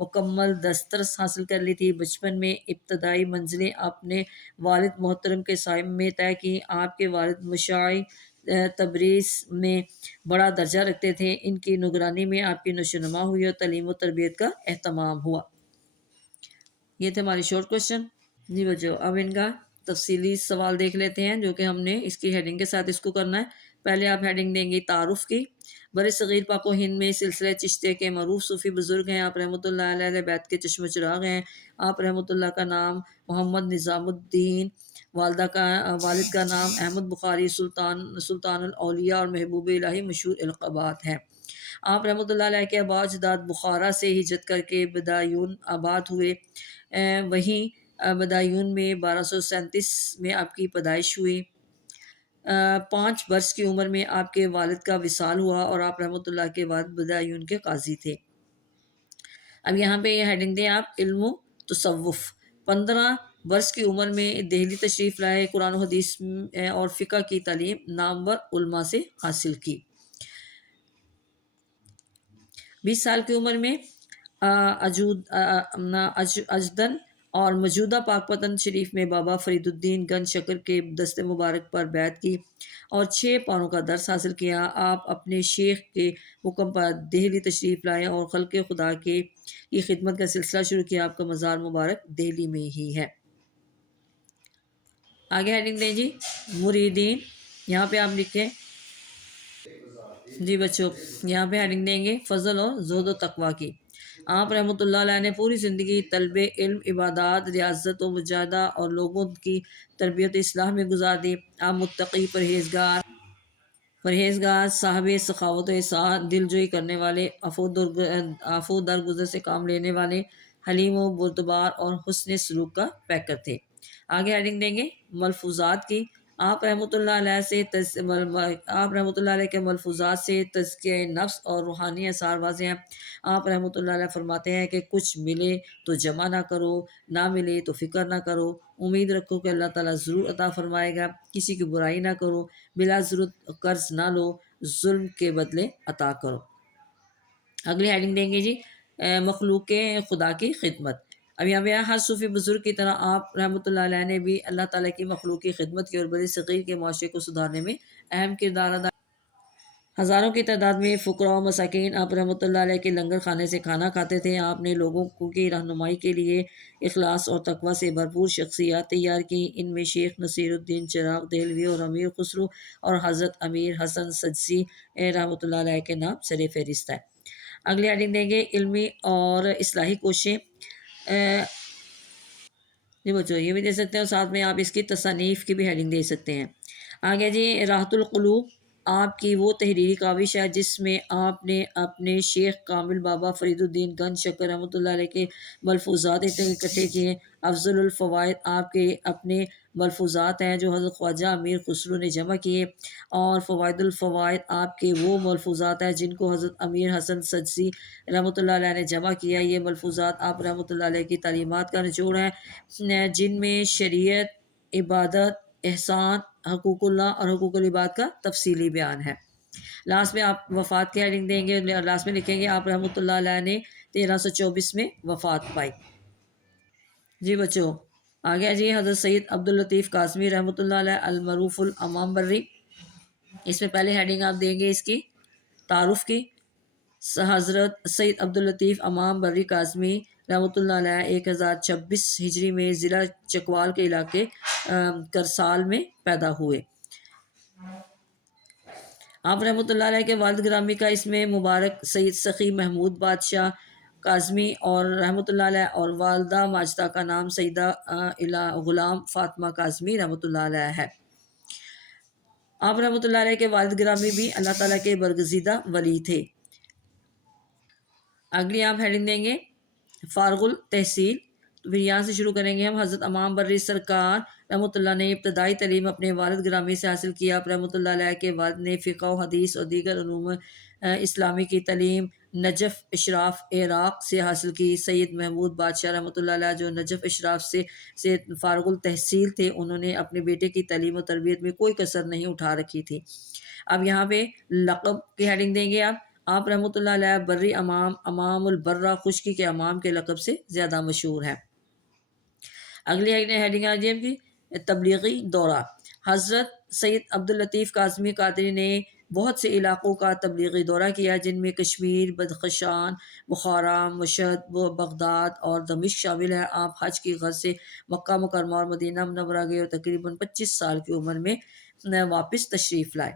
مکمل دسترس حاصل کر لی تھی۔ بچپن میں ابتدائی منزلیں اپنے والد محترم کے سائے میں طے کی۔ آپ کے والد مشاع تبریز میں بڑا درجہ رکھتے تھے۔ ان کی نگرانی میں آپ کی نشو و نما ہوئی اور تعلیم و تربیت کا اہتمام ہوا۔ یہ تھے ہماری شارٹ کوشچن۔ جی بچوں، اب ان کا تفصیلی سوال دیکھ لیتے ہیں جو کہ ہم نے اس کی ہیڈنگ کے ساتھ اس کو کرنا ہے۔ پہلے آپ ہیڈنگ دیں گے تعارف کی۔ بر صغیر پاک و ہند میں سلسلہ چشتیہ کے معروف صوفی بزرگ ہیں۔ آپ رحمۃ اللہ علیہ اہل بیت کے چشم و چراغ ہیں۔ آپ رحمۃ اللہ کا نام محمد نظام الدین، والد کا نام احمد بخاری، سلطان الاولیاء اور محبوب الہی مشہور القابات ہیں۔ آپ رحمۃ اللہ علیہ کے آباء اجداد بخارا سے ہجرت کر کے بدایون آباد ہوئے۔ وہیں بدایون میں 1237 میں آپ کی پیدائش ہوئی۔ 5 برس کی عمر میں آپ کے والد کا وصال ہوا اور آپ رحمۃ اللہ کے والد بدایون کے قاضی تھے۔ اب یہاں پہ یہ ہیڈنگ دیں آپ علم و تصوف۔ 15 برس کی عمر میں دہلی تشریف لائے۔ قرآن و حدیث اور فقہ کی تعلیم نامور علماء سے حاصل کی۔ 20 سال کی عمر میں اجدن اور موجودہ پاک پتن شریف میں بابا فرید الدین گنج شکر کے دست مبارک پر بیعت کی اور 6 پاروں کا درس حاصل کیا۔ آپ اپنے شیخ کے حکم پر دہلی تشریف لائے اور خلق خدا کی خدمت کا سلسلہ شروع کیا۔ آپ کا مزار مبارک دہلی میں ہی ہے۔ آگے ہیڈنگ دیں جی مریدین۔ یہاں پہ آپ لکھیں جی بچوں، یہاں پہ ہیڈنگ دیں گے فضل اور زہد و تقویٰ کی۔ آپ رحمۃ اللہ علیہ نے پوری زندگی طلب علم، عبادات، ریاضت و مجاہدہ اور لوگوں کی تربیت اصلاح میں گزار دی۔ آپ متقی، پرہیزگار، صاحب سخاوت و احسان، دل جوئی کرنے والے، عفو درگزر سے کام لینے والے، حلیم و بردبار اور حسن سلوک کا پیکر تھے۔ آگے ہیڈنگ دیں گے ملفوظات کی۔ آپ رحمۃ اللہ علیہ کے ملفوظات سے تزکیہ نفس اور روحانی اثار واضح ہیں۔ آپ رحمۃ اللہ علیہ فرماتے ہیں کہ کچھ ملے تو جمع نہ کرو، نہ ملے تو فکر نہ کرو، امید رکھو کہ اللہ تعالیٰ ضرور عطا فرمائے گا، کسی کی برائی نہ کرو، بلا ضرورت قرض نہ لو، ظلم کے بدلے عطا کرو۔ اگلی ہیڈنگ دیں گے جی مخلوق خدا کی خدمت۔ اب یہاں پہ ہر صوفی بزرگ کی طرح آپ رحمۃ اللہ علیہ نے بھی اللہ تعالیٰ کی مخلوق کی خدمت کی اور بڑے صغیر کے معاشرے کو سدھارنے میں اہم کردار ادا۔ ہزاروں کی تعداد میں فقراء و مساکین آپ رحمۃ اللہ علیہ کے لنگر خانے سے کھانا کھاتے تھے۔ آپ نے لوگوں کی رہنمائی کے لیے اخلاص اور تقویٰ سے بھرپور شخصیات تیار کی۔ ان میں شیخ نصیر الدین چراغ دہلوی اور امیر خسرو اور حضرت امیر حسن سجسی رحمۃ اللہ علیہ کے نام سر فہرست ہے۔ اگلی ہیڈنگ دیں گے علمی اور اصلاحی کوششیں۔ جی بچوں، یہ بھی دے سکتے ہیں اور ساتھ میں آپ اس کی تصانیف کی بھی ہیڈنگ دے سکتے ہیں۔ آگے جی راحت القلوب آپ کی وہ تحریری کاوش ہے جس میں آپ نے اپنے شیخ کامل بابا فرید الدین گنج شکر رحمۃ اللہ علیہ کے ملفوظات اکٹھے کیے۔ افضل الفوائد آپ کے اپنے ملفوظات ہیں جو حضرت خواجہ امیر خسرو نے جمع کیے، اور فوائد الفوائد آپ کے وہ ملفوظات ہیں جن کو حضرت امیر حسن سجسی رحمۃ اللہ علیہ نے جمع کیا۔ یہ ملفوظات آپ رحمۃ اللہ علیہ کی تعلیمات کا نچوڑ ہیں جن میں شریعت، عبادت، احسان، حقوق اللہ اور حقوق العباد کا تفصیلی بیان ہے۔ لاسٹ میں آپ وفات کی ہیڈنگ دیں گے، لاسٹ میں لکھیں گے آپ رحمۃ اللہ علیہ نے 1324 میں وفات پائی۔ جی بچوں، آگے جی حضرت سید عبداللطیف کاظمی رحمۃ اللہ علیہ المعروف الامام بری۔ اس میں پہلے ہیڈنگ آپ دیں گے اس کی تعارف کی۔ حضرت سید عبداللطیف امام بری کاظمی رحمۃ اللہ علیہ 1026 ہجری میں ضلع چکوال کے علاقے کرسال میں پیدا ہوئے۔ آپ رحمۃ اللہ علیہ کے والد گرامی کا اس میں مبارک سید سخی محمود بادشاہ کاظمی اور رحمۃ اللہ علیہ اور والدہ ماجدہ کا نام سیدہ غلام فاطمہ کاظمی رحمۃ اللہ علیہ ہے۔ آپ رحمۃ اللہ علیہ کے والد گرامی بھی اللہ تعالیٰ کے برگزیدہ ولی تھے۔ اگلی آپ ہیڈنگ دیں گے فارغ التحصیل۔ تو پھر یہاں سے شروع کریں گے ہم۔ حضرت امام بری سرکار رحمۃ اللہ نے ابتدائی تعلیم اپنے والد گرامی سے حاصل کیا۔ آپ رحمۃ اللہ علیہ کے والد نے فقہ و حدیث اور دیگر علوم اسلامی کی تعلیم نجف اشراف عراق سے حاصل کی۔ سید محمود بادشاہ رحمۃ اللہ علیہ جو نجف اشراف سے فارغ التحصیل تھے، انہوں نے اپنے بیٹے کی تعلیم و تربیت میں کوئی کسر نہیں اٹھا رکھی تھی۔ اب یہاں پہ لقب کی ہیڈنگ دیں گے آپ آپ رحمۃ اللہ علیہ بری امام، امام البرہ، خشکی کے امام کے لقب سے زیادہ مشہور ہیں۔ اگلی ہیڈنگ آ جی کی تبلیغی دورہ۔ حضرت سید عبداللطیف کاظمی قادری نے بہت سے علاقوں کا تبلیغی دورہ کیا، جن میں کشمیر، بدخشان، بخارا، مشہد، بغداد اور دمشق شامل ہے۔ آپ حج کی غرض سے مکہ مکرمہ اور مدینہ منورہ گئے اور تقریباً 25 سال کی عمر میں واپس تشریف لائے۔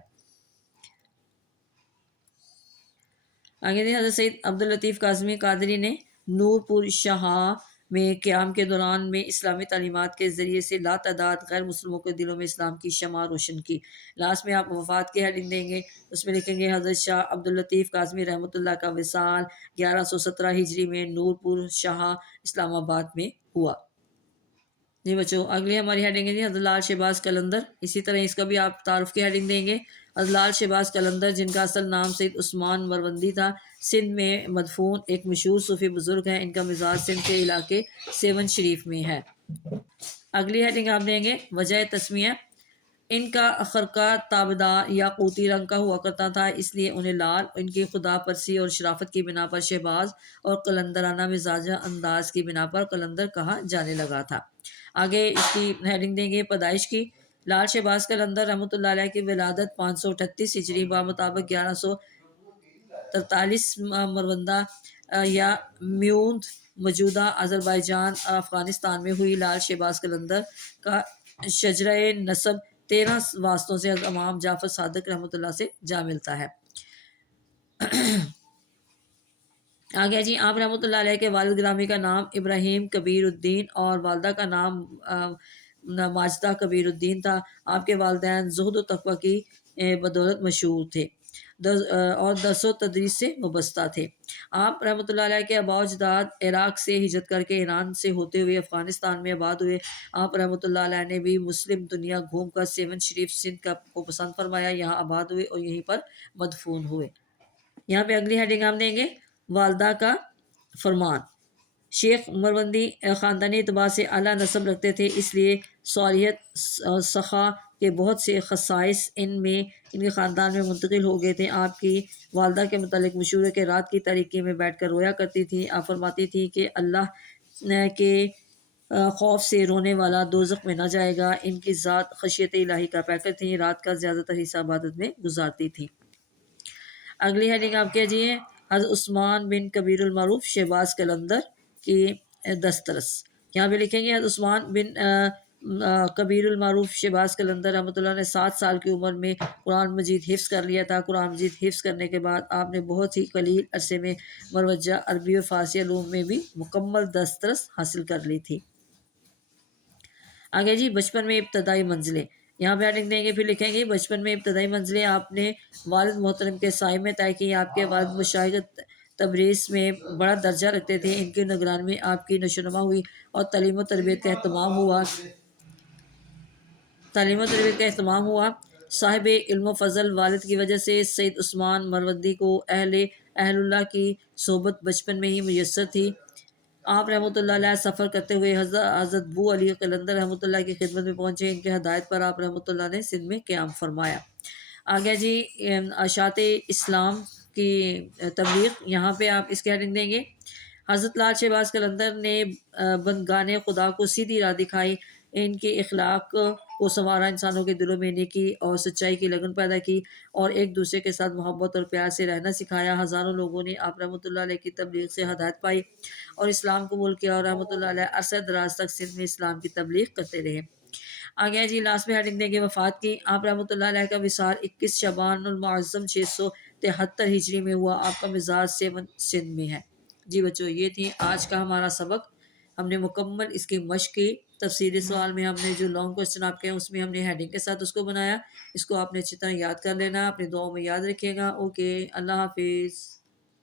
آگے حضرت سید عبداللطیف کاظمی قادری نے نور پور شاہ میں قیام کے دوران میں اسلامی تعلیمات کے ذریعے سے لاتعداد غیر مسلموں کے دلوں میں اسلام کی شمع روشن کی۔ لاسٹ میں آپ وفات کی ہیڈنگ دیں گے، اس میں لکھیں گے حضرت شاہ عبداللطیف کاظمی رحمۃ اللہ کا وصال 1117 ہجری میں نور پور شاہ اسلام آباد میں ہوا۔ جی بچوں، اگلی ہماری ہیڈنگ ہے جی حضرت لال شہباز قلندر۔ اسی طرح اس کا بھی آپ تعارف کی ہیڈنگ دیں گے۔ حضرت لال شہباز قلندر، جن کا اصل نام سید عثمان مروندی تھا، سندھ میں مدفون ایک مشہور صوفی بزرگ ہیں۔ ان کا مزار سندھ کے علاقے سیون شریف میں ہے۔ اگلی ہیڈنگ آپ دیں گے وجہ تسمیہ۔ ان کا خرقہ تابدار یاقوتی رنگ کا ہوا کرتا تھا، اس لیے انہیں لال ان کی خدا پرسی اور شرافت کی بنا پر شہباز اور قلندرانہ مزاجہ انداز کی بنا پر قلندر کہا جانے لگا تھا۔ آگے اس کی ہیڈنگ دیں گے پیدائش کی۔ لال شہباز قلندر رحمۃ اللہ علیہ کی ولادت 538 ہجری بمطابق 1143 مروندہ یا میوند موجودہ آذربائیجان افغانستان میں ہوئی۔ لال شہباز قلندر کا شجرہ نسب 13 واسطوں سے حضرت امام جعفر صادق رحمۃ اللہ سے جا ملتا ہے۔ آگے جی آپ رحمۃ اللہ علیہ کے والد گرامی کا نام ابراہیم کبیر الدین اور والدہ کا نام ماجدہ کبیر الدین تھا۔ آپ کے والدین زہد و تقوی کی بدولت مشہور تھے اور درس و تدریس سے وابستہ تھے۔ آپ رحمۃ اللہ علیہ کے آباء و اجداد عراق سے ہجرت کر کے ایران سے ہوتے ہوئے افغانستان میں آباد ہوئے۔ آپ رحمۃ اللہ علیہ نے بھی مسلم دنیا گھوم کر سیون شریف سندھ کو پسند فرمایا، یہاں آباد ہوئے اور یہیں پر مدفون ہوئے۔ یہاں پہ اگلی ہیڈنگ آپ دیں گے والدہ کا فرمان۔ شیخ مروندی خاندانی اعتبار سے اعلیٰ نسب رکھتے تھے، اس لیے صالحیت سخا کے بہت سے خصائص ان کے خاندان میں منتقل ہو گئے تھے۔ آپ کی والدہ کے متعلق مشہور ہے کہ رات کی تاریکی میں بیٹھ کر رویا کرتی تھی۔ آپ فرماتی تھی کہ اللہ کے خوف سے رونے والا دوزخ میں نہ جائے گا۔ ان کی ذات خشیت الہی کا پیکر تھی، رات کا زیادہ تر حصہ عبادت میں گزارتی تھی۔ اگلی ہیڈنگ آپ کیجیے حضرت عثمان بن کبیر المعروف شہباز قلندر کی دسترس۔ یہاں پہ لکھیں گے حضرت عثمان بن کبیر المعروف شہباز قلندر رحمۃ اللہ نے 7 سال کی عمر میں قرآن مجید حفظ کر لیا تھا۔ قرآن مجید حفظ کرنے کے بعد آپ نے بہت ہی قلیل عرصے میں مروجہ عربی اور فارسی علوم میں بھی مکمل دسترس حاصل کر لی تھی۔ آگے جی بچپن میں ابتدائی منزلیں، یہاں پہ ہیڈنگ دیں گے، پھر لکھیں گے بچپن میں ابتدائی منزلیں آپ نے والد محترم کے سائے میں طے کی۔ آپ کے والد مشائخ تبریز میں بڑا درجہ رکھتے تھے، ان کی نگرانی میں آپ کی نشو و نما ہوئی اور تعلیم و تربیت کا اہتمام ہوا۔ صاحب علم و فضل والد کی وجہ سے سید عثمان مروندی کو اہل اللہ کی صحبت بچپن میں ہی میسر تھی۔ آپ رحمۃ اللہ علیہ سفر کرتے ہوئے حضرت بو علی قلندر رحمۃ اللہ کی خدمت میں پہنچے۔ ان کے ہدایت پر آپ رحمۃ اللہ نے سندھ میں قیام فرمایا۔ آگے جی اشاعت اسلام کی تبلیغ، یہاں پہ آپ اس کی ہیڈنگ دیں گے حضرت لال شہباز قلندر نے بندگان خدا کو سیدھی راہ دکھائی، ان کے اخلاق کو سنوارا، انسانوں کے دلوں میں نیکی اور سچائی کی لگن پیدا کی اور ایک دوسرے کے ساتھ محبت اور پیار سے رہنا سکھایا۔ ہزاروں لوگوں نے آپ رحمۃ اللہ علیہ کی تبلیغ سے ہدایت پائی اور اسلام قبول کیا، اور رحمۃ اللہ علیہ عرصہ دراز تک سندھ میں اسلام کی تبلیغ کرتے رہے۔ آگے جی لاسٹ میں ہیڈنگ دیں گے وفات کی۔ آپ رحمۃ اللہ علیہ کا وصال 21 شعبان المعظم 673 ہجری میں ہوا۔ آپ کا مزار سیون سندھ میں ہے۔ جی بچوں، یہ تھی آج کا ہمارا سبق۔ ہم نے مکمل اس کی مشق کی۔ تفصیلی سوال میں ہم نے جو لانگ کوسچن آپ کے ہیں اس میں ہم نے ہیڈنگ کے ساتھ اس کو بنایا۔ اس کو آپ نے اچھی طرح یاد کر لینا، اپنی دعاؤں میں یاد رکھیے گا۔ اوکے، اللہ حافظ۔